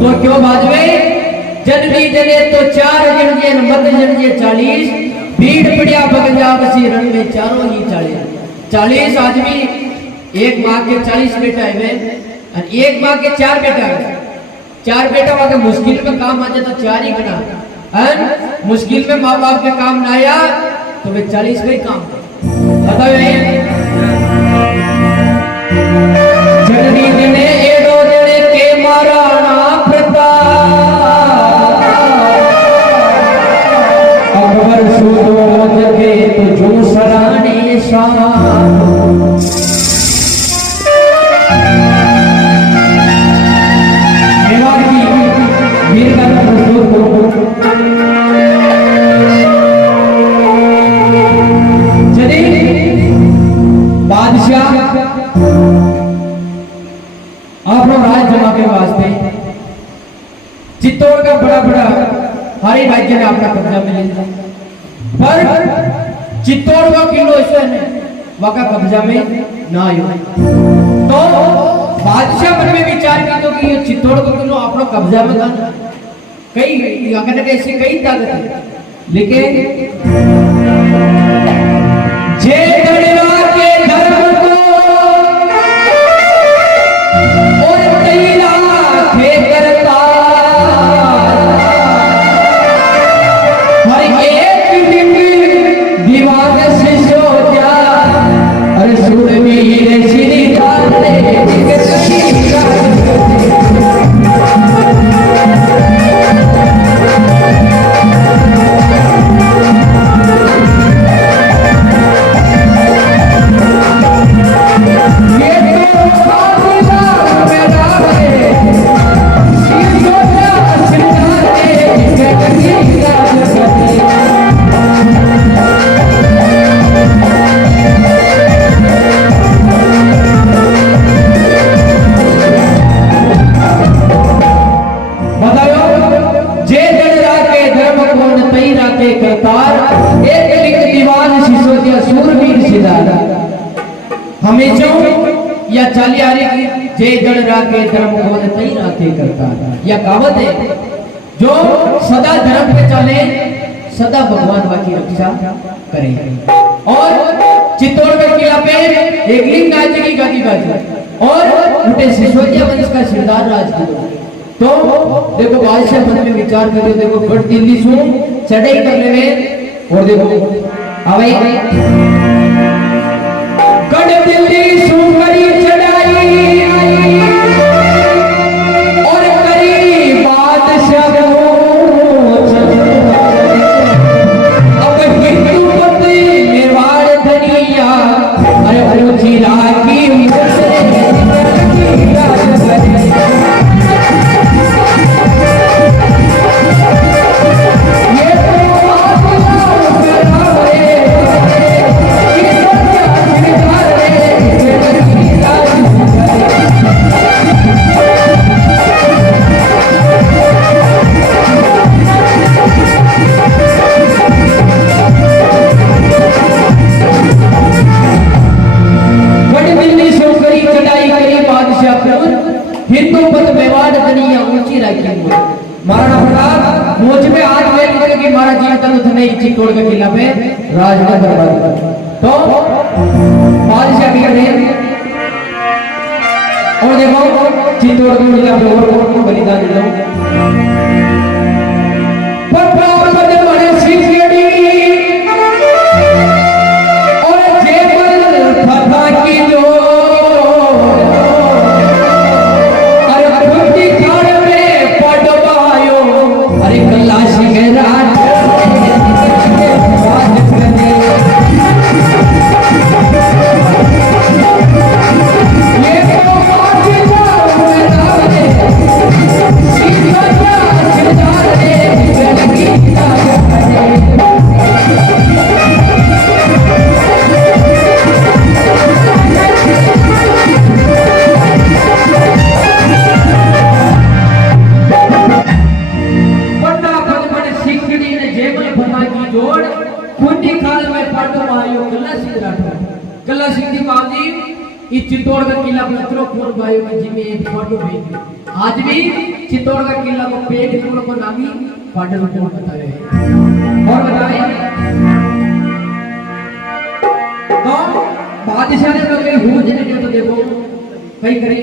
तो क्यों बाजवे जननी जने तो 4 जनजे मत जनजे 40 भीड़ पड़िया बगजाब सी रण में चारों ही 40 आदमी एक माँ के 40 बेटा है और एक माँ के 4 बेटा है 4 बेटा वाके मुश्किल में काम आ जाए तो 4 ही बना और मुश्किल में माँ बाप के काम ना आया तो वे 40 में काम बताओ जननी जने एडो जने के महाराणा प्रताप अकबर सूरो जगे तो जो सराने शाह चित्तौड़ का बड़ा बड़ा हर राज्य में आपका कब्जा मिलेगा पर चित्तौड़ का किलो ऐसा है वहां कब्जा में ना आयो तो बादशाह मन में विचार की तो कि ये चित्तौड़ का किलो अपना कब्जा में था कई अगर ऐसे कई ताकत है लेकिन जे गणवा के धर्म को और तेरा थे करता हमेशा या चालियारी जय जड़ राखे धर्म को तई राखे करता या कहावत है जो सदा धर्म पे चले सदा भगवान की रक्षा करे और चित्तौड़ के किला पे एक लिंग नाच की गादी बाजी और उनके सिसोदिया वंश का सरदार राज तो देखो बादशाह मन में विचार करो देखो गढ़ दिल्ली सु चढ़ाई करने में और देखो आवाई गढ़ दिल्ली सु करी चढ़ाई और करी बादशाह अब हिंदूपति मेवाड़ धनिया अरे ऊंची राखी बादशाहपुर हिंदू पद मेवाड़ दुनिया ऊंची रखी हुई महाराणा प्रताप मुझ में आज में लिखे कि महाराज जी तनु थने चित्तौड़ के किला पे राजगढ़ दरबार तो बादशाह भी रहे और देखो चित्तौड़ के किला पे और बलिदान दो पर पद बड़े सिंहड़ी और जेबल फटा की जो चित्तौड़ का किला पत्थरों खोल भाइयों के जिम्मे एक फोटो भेज आज भी चित्तौड़ का किला को पेट खोल को नामी पाटल को बता रहे हैं और बताएं तो बादशाह ने तो कहीं हो जाने तो देखो कहीं करें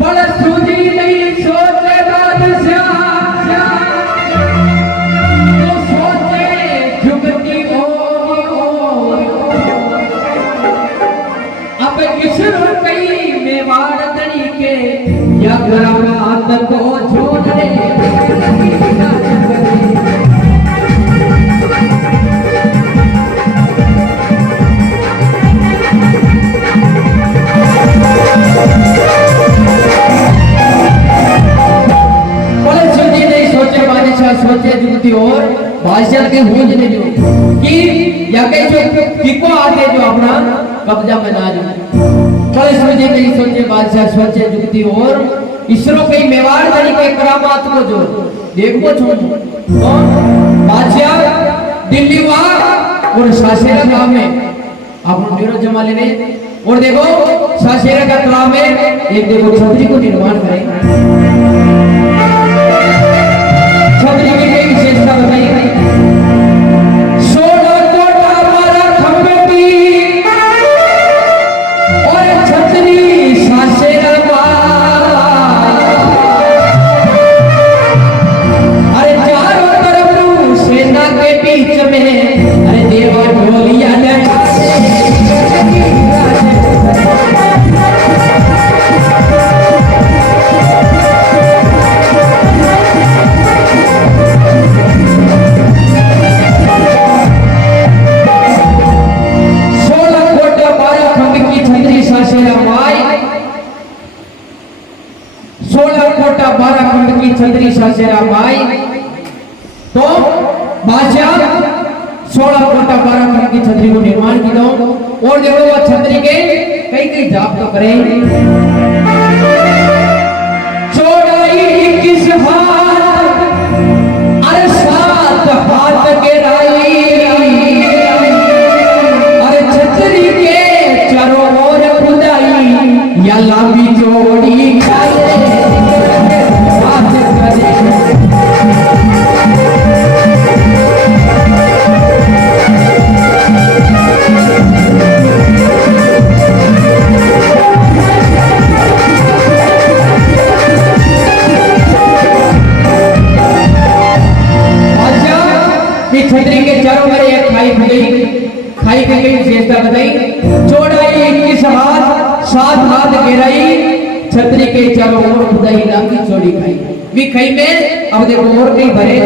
बड़ा सूझी नहीं सोचे बादशाह तो सोचे जुगती किशोर कई मेवाड़ तरीके या गरात को छोड़ दे सोचे जुगती और बादशाह के हो जने जो कि या कहीं जो किको आके जो अपना कब्जा में ना जाए कल सोचे नहीं सोचे बादशाह सोचे जुगती और ईश्वरों के मेवाड़ तरीके करामात को जो देखो छोड़ और बादशाह दिल्ली वाह और सासेरा गांव में आप नीरो जमा लेने और देखो सासेरा का गांव में एक देखो छतरी को निर्माण करें छतरी की कई विशेषता बताइए 16 कोटा हमारा खंबे की और छतरी सासेरा अरे चारों तरफ सेना के बीच में अरे देवा ढोलिया छतरी सासेरा माई तो बादशाह 16 कोटा 12 खंड की छतरी को निर्माण की दो और देखो वो छतरी के कई कई जाप तो करें चौड़ाई 21 हाथ अरे 7 हाथ गहराई अरे छतरी के चारों ओर खुदाई या लंबी चौड़ी छतरी के चारों में एक खाई खुदी खाई की कई विशेषता बताई चौड़ाई 21 हाथ 7 हाथ गहराई छतरी के चारों ओर खुदाई लंबी चौड़ी खाई भी खाई में अब देखो और कई भरे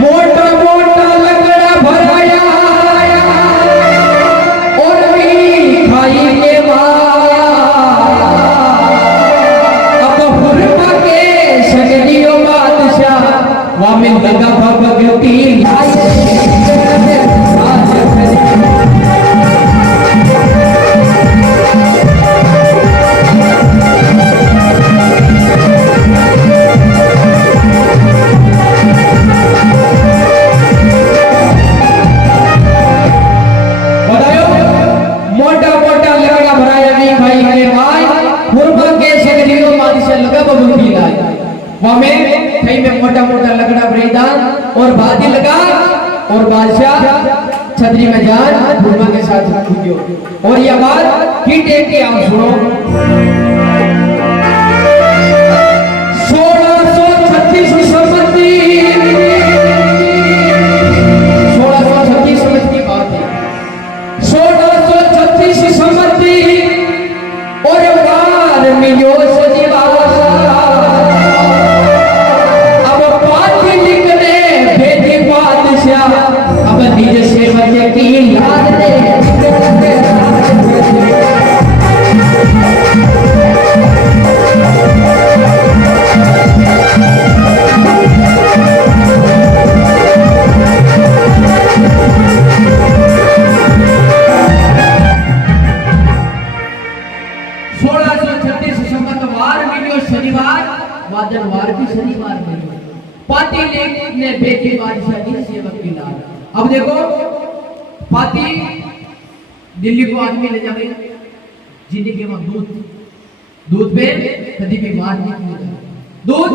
मोटा मोटा लकड़ा भराया और भी खाई के अब हुरमा के सगरियों बादशाह वामिन लगा भगवती लूटी लाए वहां में कहीं में मोटा मोटा लगड़ा बरेदान और बादी लगा और बादशाह छतरी में जान घुमा के साथ कूदियो और यह बात की टेक के आप सुनो 1636 संवत्सरी 1636 संवत की बात है 1636 संवत्सरी और बार मिलो सजीवा अब पाठ लिखने भेदी बादशाह अब निज सेवक की लाद दे वार की शनिवार में पाती ने बेटी बादशाह की सेवक की लाद अब देखो पाती दिल्ली को आदमी ले जावे जिंदगी में दूध पे कभी बीमार नहीं होता दूध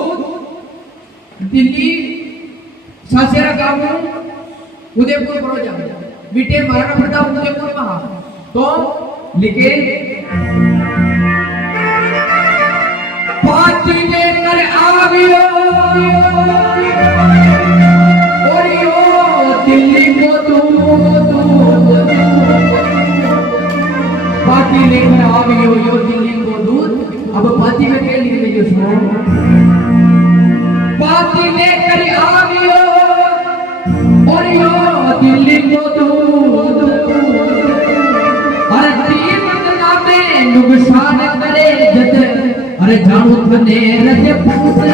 दिल्ली सासेरा गांव उदयपुर पड़ो जावे बेटे महाराणा प्रताप उदयपुर में तो लिखे पाती लेकर आवियो और यो दिल्ली को दूध पाती लेकर आवियो यो दिल्ली को दूध अब पाती में क्या लिख रही सुनो पाती लेकर आवियो और यो दिल्ली को दूध अरे तीन नामे नुकसान करे जत अरे जानू तने रजे पूछे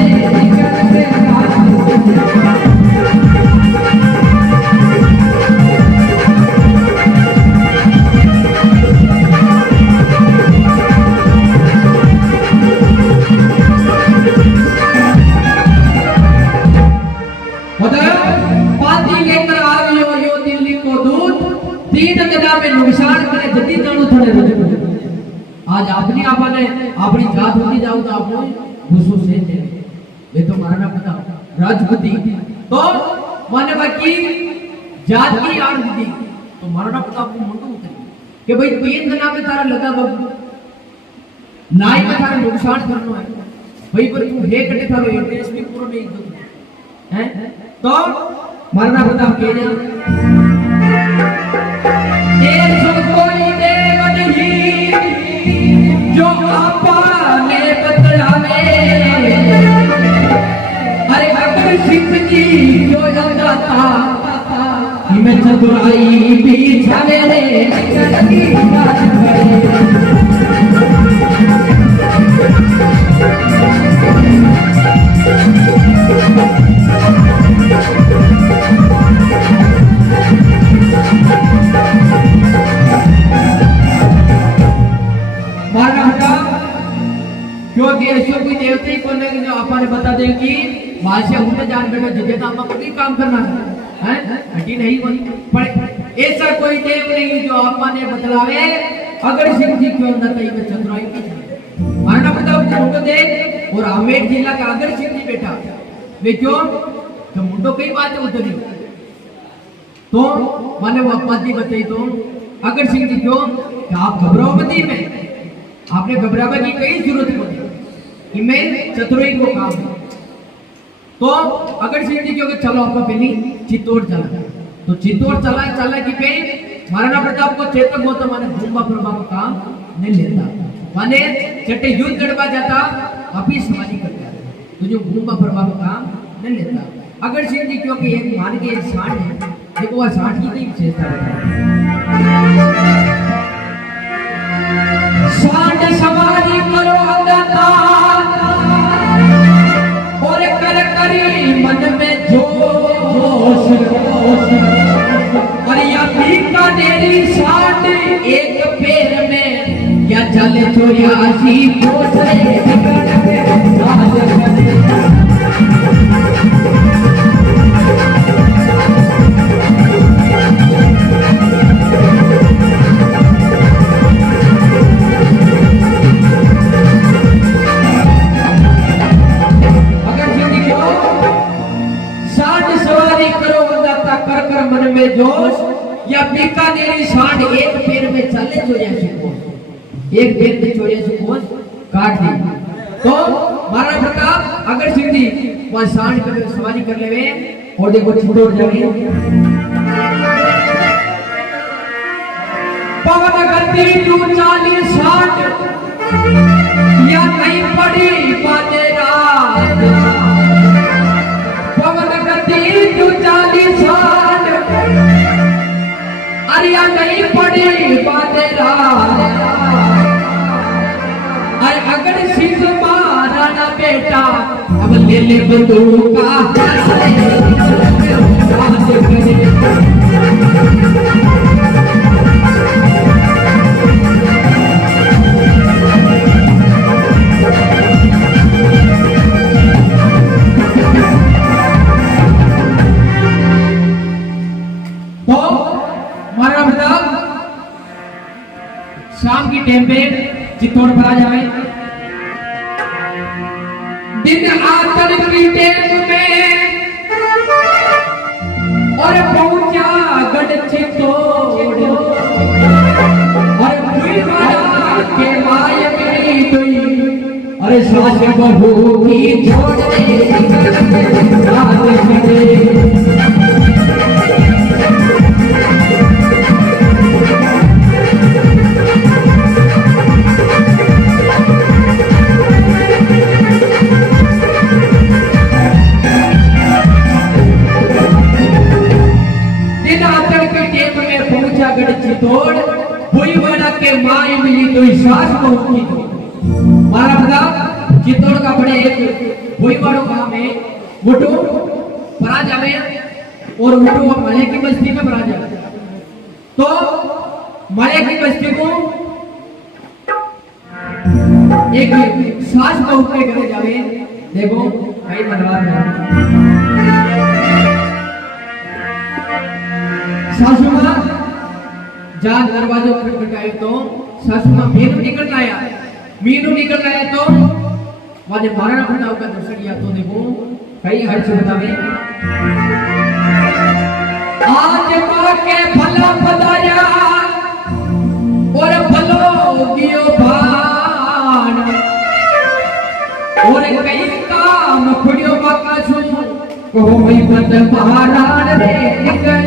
पाती लेकर आवियो यो दिल्ली को दूध तीन गदा में नुकसान करे जति जानू थने रजे आज अपनी आपने अपनी जात होती जाओ तो आपको गुस्सो से ये तो महाराणा प्रताप राजपूती तो माने बाकी जात की आड़ दी तो महाराणा प्रताप को मुंडू उतरी कि भाई तीन दिन में तारा लगा बाबू नाई में तारा नुकसान करनो है भाई पर तू हे कटे थारो एड्रेस भी पूरा नहीं दो हैं तो महाराणा प्रताप कह रहे ये जो कोई देव नहीं जो आपने बतलावे अरे अगर सिंह जी जो जाता मैं चतुराई बिछावे रे क्योंकि ऐसे कोई देवते को नहीं जो आपने बता दे कि बादशाह उनके जान बेटा जिसे तो आपको कोई काम करना है हटी नहीं बनी पर ऐसा कोई देव नहीं जो आपने बतलावे अगर सिंह जी क्यों अंदर कहीं में चतुराई की महाराणा प्रताप मुंडो दे और आमेर जिला का अगर सिंह जी बेटा वे क्यों तो मुंडो कई बातें उतरी तो माने वो अपनी बताई तो अगर सिंह जी क्यों आप घबराओ मत में आपने घबराने की कोई जरूरत नहीं कि मैं चतुराई को काम है तो अगर सिंह जी क्योंकि चलो आपका पहली चित्तौड़ चला तो चित्तौड़ चला कि पे महाराणा प्रताप को चेतक होता माने घूमबा फिरबा का काम नहीं लेता माने चट्टे युद्ध लड़वा जाता अभी सवारी करता तो जो घूमबा फिरबा का काम नहीं लेता अगर सिंह जी क्योंकि एक मान के एक सांड है देखो वह सांड की नहीं विशेषता सांड सवारी करो और कर करी मन में जोश और या बीकानेरी सांड एक पैर में या जल 84 कोसरे एक बेर में 84 कोस काट दी। तो महाराणा प्रताप अगर सिंह जी वहां सांड पे सवारी कर लेवे और देखो चित्तौड़ जाके पवन गति 40 साठ या नहीं पड़ी बाते रात, पवन गति 40 साठ अरे या नहीं पड़ी बाते रात। अरे अगर सिंह महाराणा बेटा अब ले ले बंदूका शाम की टाइम पे चित्तौड़ पर आ जाए। दिन आतर की टाइम में और पहुंचा गढ़ चित्तौड़ और के माय मेरी दुई अरे सास बहू की जोड़ चित्तौड़ भुईवाड़ा के माय मिली तो सास बहू की दो। महाराणा प्रताप चित्तौड़ का बड़े एक भुईवाड़ो गांव में मुटु परा जावे और मुटु माले की बस्ती में परा जावे। तो माले की बस्ती को एक सास बहू के घर जावे। देखो भाई मनवार सासू मां जहाँ दरवाजों पर खटखटाए तो सासू मां मीनू निकल आया तो वादे महाराणा प्रताप का दर्शन किया। तो देखो कई हर से बतावे आज मां के भला बताया और भलो गियो भान और कई काम खुड़ियो बाका सु को मई बद महाराण रे निकल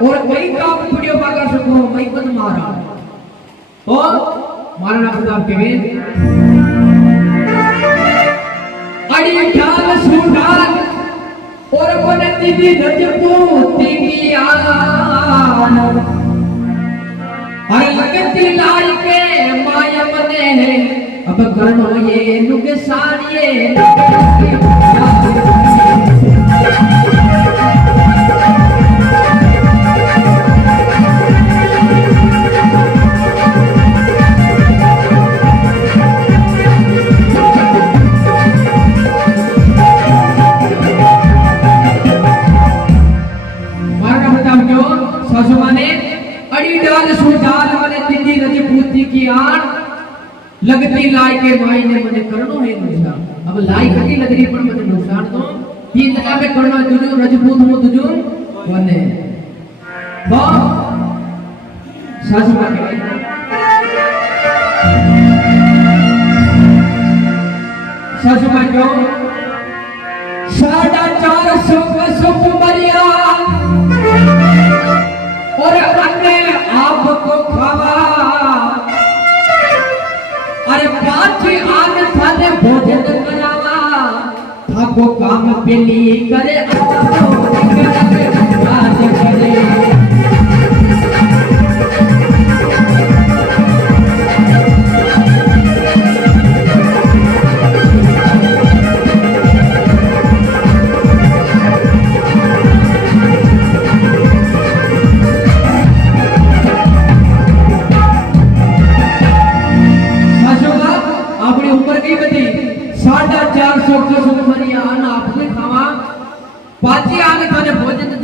और वही काम वीडियो बागा सको वही बन मारा। तो महाराणा प्रताप के वे अड़ी ढाल सुढाल और बन दीदी रजपूती की आन अरे लगती लाई के माया बने अब करो ये नुकसान ये लगती लाई के माई ने मने करनो है नुकसान। अब लाई कटी लग रही पर मने नुकसान तो तीन जगह पे करनो है तुझो रजपूत हो तुझो बने तो सासू मां के सासू मां क्यों 450 कसम मरिया और अन्य आपको खावा अरे पाछी आन थाने भोजन करावा थाको काम पेली करे राज करे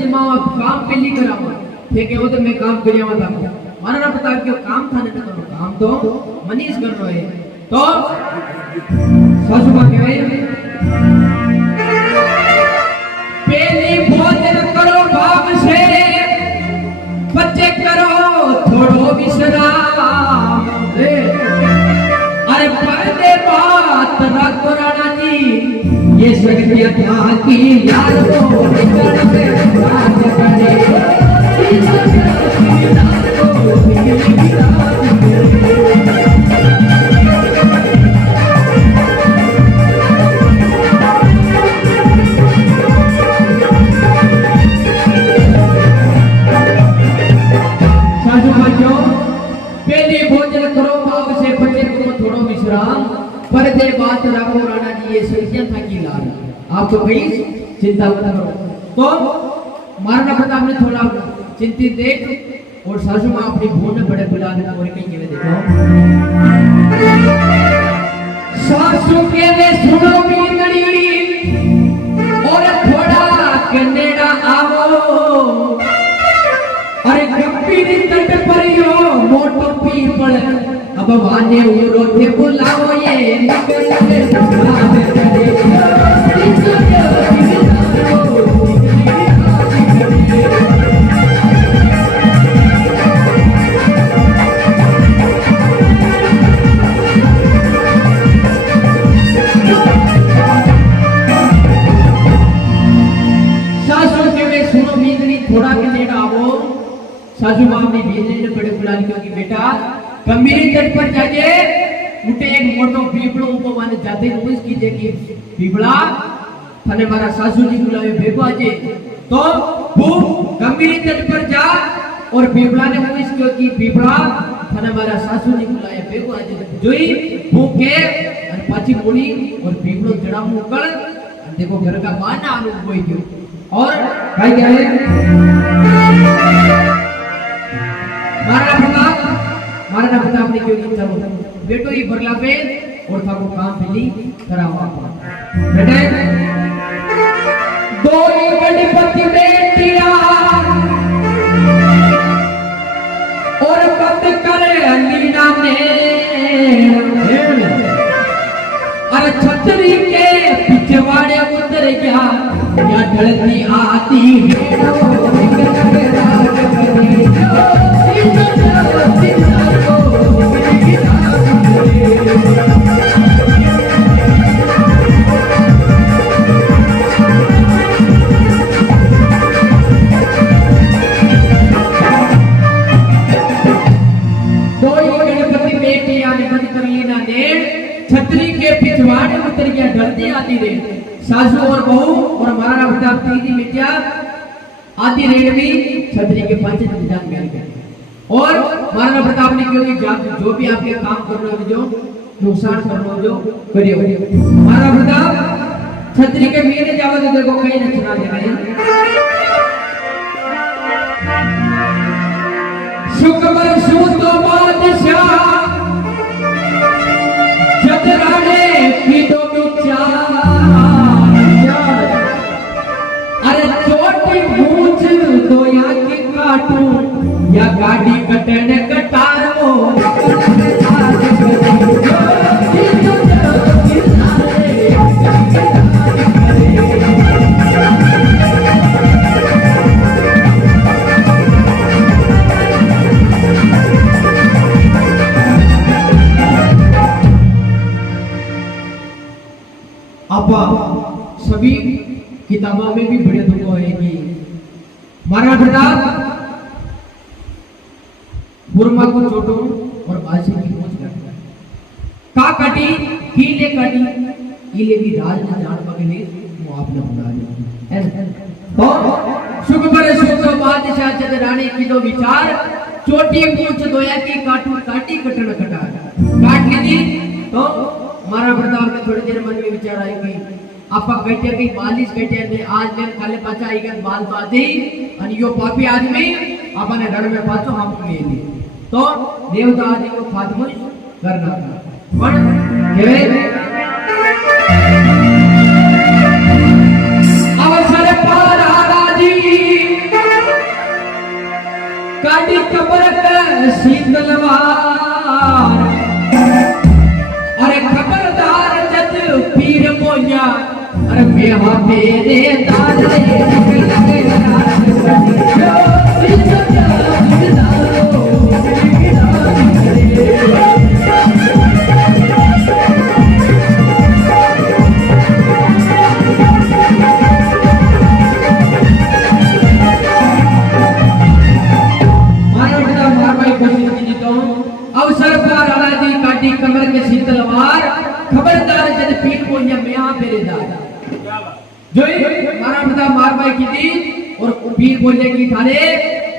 जे मां काम पेली करावा थे के वो तो मैं काम करियावा था मारा ना पता क्यों काम था ने तो काम तो मनीष कर रहा है तो सासू मां कहे पेली भोजन करो भाव से बच्चे करो थोड़ो विश्राम अरे पर्दे बात रखो राणा जी ये शक्तियां था की यार को निकल के राज करे पर्दे बात रखो राणा जी ये शक्तियां था की लाल आप तो भाई चिंता मत करो तो महाराणा प्रताप ने थोड़ा चिंतित देख और सासू मां अपनी भून में बड़े बुला देना और कहीं के देखो सासू के वे सुनो मींदड़ी और थोड़ा कनेड़ा आवो अरे गंभीर तट पर यो मोटो पीपल अब वाने उरो थे बुलाओ ये निकल के साथ चले सासू के वे सुनो बींदनी थोड़ा के नेड़ा आवो सासू मां ने बींदनी ने बड़े बुला लिया कि बेटा गंभीर तट पर जाके उठे एक मोटो पीपड़ो ऊपर माने जाते रोज कीजे कि पीपड़ा थाने मारा सासू जी बुलावे भेगो आजे तो वो गंभीर तट पर जा और पीपड़ा ने पूछ क्यों कि पीपड़ा थाने मारा सासू जी बुलावे भेगो आजे जोई वो के और पाची बोली और पीपड़ो जड़ा मुकल देखो घर का बाना आलू कोई क्यों और भाई क्या है महाराणा प्रताप ने क्यों की चलो बेटो ही बरला पे और था को काम मिली करावा बेटे दो ही गणपति बेटिया और कद करे लीना ने अरे छतरी के पिछवाड़े उतर गया या ढलती आती छतरी के पिछवाड़े उतर गया ढलती आती रे सासू और बहू और महाराणा प्रताप तीन मिट्टिया आती रेड में छतरी के पांचे जान गए और महाराणा प्रताप ने क्योंकि जो भी आपके काम कर रहे हो जो नुकसान कर रहे हो जो करियो महाराणा प्रताप छतरी के मीने जावे तो देखो कहीं न सुना दे रहे शुक्र सूतो बादशाह जतराने की दो विचार अरे चोटी मूछ दो या की काटू या गाड़ी कटने कटारो आपा सभी किताबों में भी बड़े दुखों है कि महाराणा प्रताप बुरमा को चोटो और बादशाह की पहुंच करता का कटी हीले कटी हीले की राज ने जान पकड़े वो आपने बना दिया तो शुक्र सुतो बादशाह जद रानी की दो विचार चोटी पूछ दोया की काटू काटी कटन कटा काट ली तो महाराणा प्रताप ने थोड़ी देर मन में विचार आई कि आपा कहते कि मालिश कहते ने आज ले काले पाचा आई गन बाल बाधी अनि यो पापी आदमी आपने रण में पाचो हम मेली तो देवता आदि को खात्मा करना पण केवे अवसर पर राजी तलवार अरे खबरदार जद पीर मोया अरे बेहा तेरे दादे लगे अवसर पर राणा जी काटी कमर के सी तलवार खबरदार जद पीर मोया बेहा तेरे दादा जोई मारा बता मार भाई की दी और पीर बोले की थारे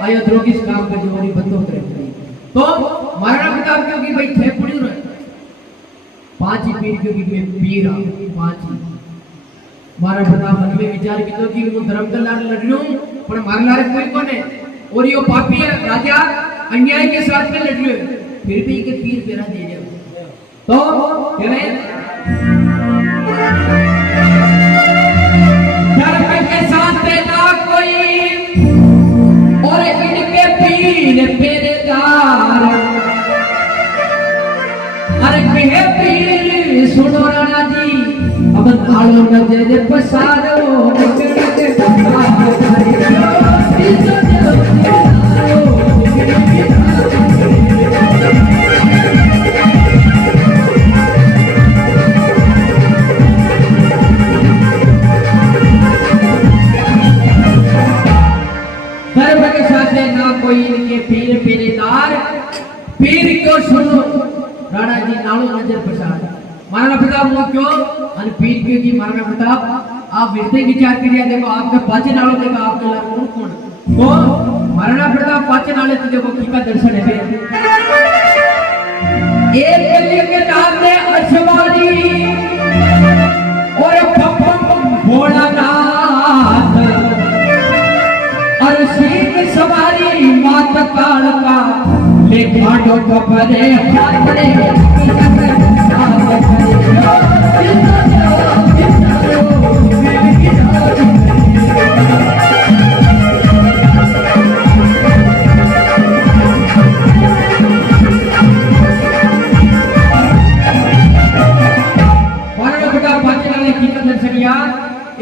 आयो द्रोगिस काम कर जोरी बंदो करे तो मारा बता क्योंकि भाई थे पड़ी रहे पांच ही पीर क्योंकि पीर पांच ही मारा बता मन में विचार की तो कि वो धर्म का लड़ लड़नो पर मार लारे कोई कोने और यो पापी राजा अन्याय के साथ में लड़ रहे फिर भी के पीर पेरा दे दिया तो क्या है धर्म के साथ ना कोई और इनके पीर पेरेदार अरे कहे पीर सुनो राणा जी अब आलो नजर पसारो धर्म के साथ ना कोई इनके पीर पेरेदार पीर क्यों सुनो राणा जी नालो नजर पसार महाराणा प्रताप वो क्यों अन पीर क्यों की महाराणा प्रताप आप विरते विचार करिए देखो आपके पाचे नालो देखो आपके लाल कौन कौन तो महाराणा प्रताप पाचे नाले तो देखो की का दर्शन है एक लिंग नाम ने अश्वानी और पप्पम भोलानाथ और सिंह सवारी मात काल का ले खाटो कपरे हाथरे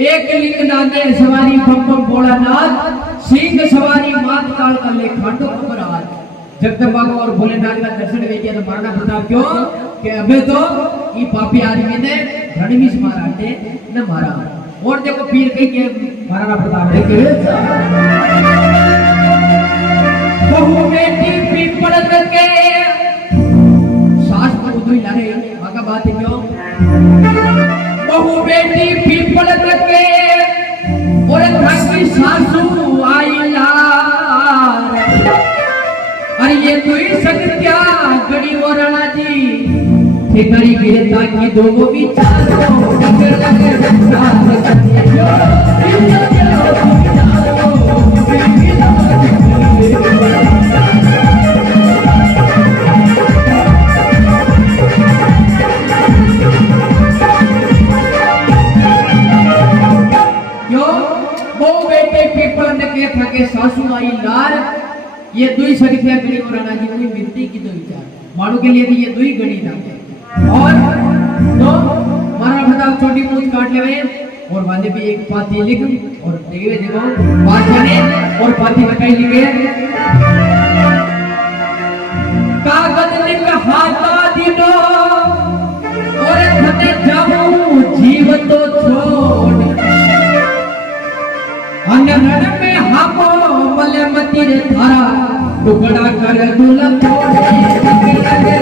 एक लिंग नांदे सवारी पप्पम भोलानाथ सिंह सवारी मात काल का ले खाटो कपराज जगदम्बा को और भोलेनाथ का दर्शन कर दिया तो महाराणा प्रताप क्यों कि अबे तो ये पापी आदमी ने रणवीर मारा ने न मारा और देखो पीर कहीं के महाराणा प्रताप ने के बहु बेटी पीपल के सास को उधर ला रहे आगे बात है क्यों बहु बेटी पीपल के और थाकी सासू आई लार अरे ये तू ही सत्या गड़ी और राणा जी ठिकानी गिरता की दो विचारो निकल लगे साथ करियो के सासू आई लार ये दुई सखिया गणी और राणा जी की मिलती की दो विचार मानो के लिए भी ये दुई गणी था और तो मारा प्रताप छोटी मूछ काट लेवे और वाले भी एक पाती लिख और देवे देखो बादशाह ने और पाती में कहीं लिखे कागज लिख हाथा दिनो और खते जाऊं जीव तो छोड़ रण में हापो मले मती रे थारा टुकड़ा कर दुला तोड़े लगे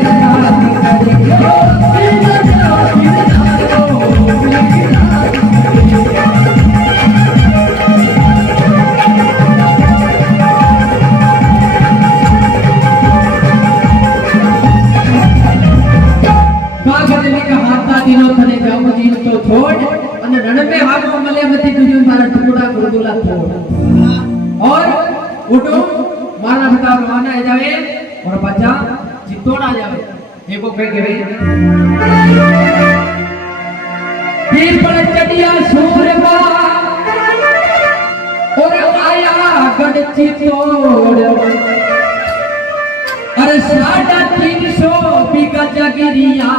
कागज लेके हाथा दिनो थने जाऊं जीव तो छोड़ અને રણ में हापो मले मती तुझे मारा टुकड़ा कर दुला तोड़ और उठो मारा प्रताप रवाना है जावे और बच्चा चित्तौड़ आ जावे देखो कह के पीर पर चढ़िया सूरमा और आया गढ़ चित्तौड़ अरे गिरिया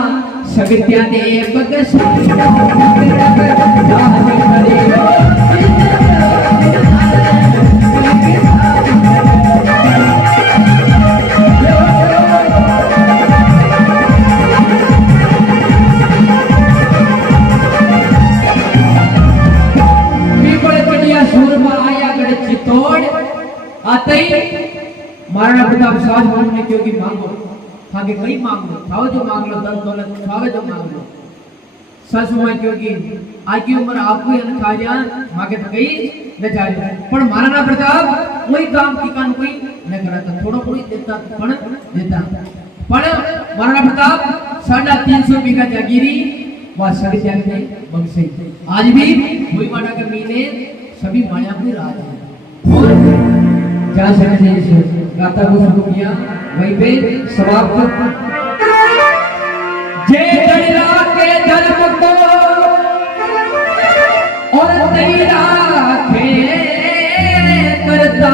सगत्या ने बगस आते ही महाराणा प्रताप साज ने क्योंकि मांगो आगे कई मांग लो खाओ जो मांग लो धन दौलत खाओ जो मांग लो सच में क्योंकि आज की उम्र आपको यन खा जा मांगे तो कई न जा पर महाराणा प्रताप कोई काम की कान कोई न करता थोड़ा कोई देता पण देता पण महाराणा प्रताप 350 बीघा जागीरी वा सभी जाने बंसे आज भी कोई माटा के मीने सभी माया को राज है और जहाँ से मैंने इस गाथा को शुरू किया वहीं पे समाप्त जे जड़ा के धर्म को और तेरा के करता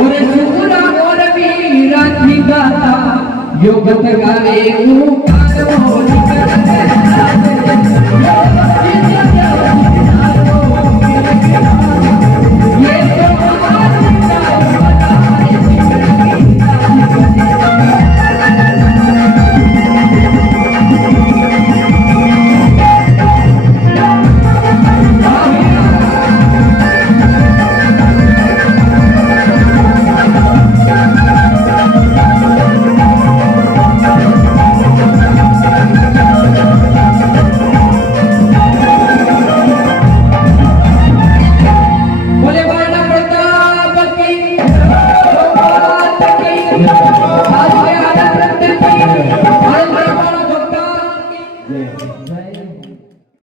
और सूरा और वीरा की गाथा योगत गावे आज के आनंद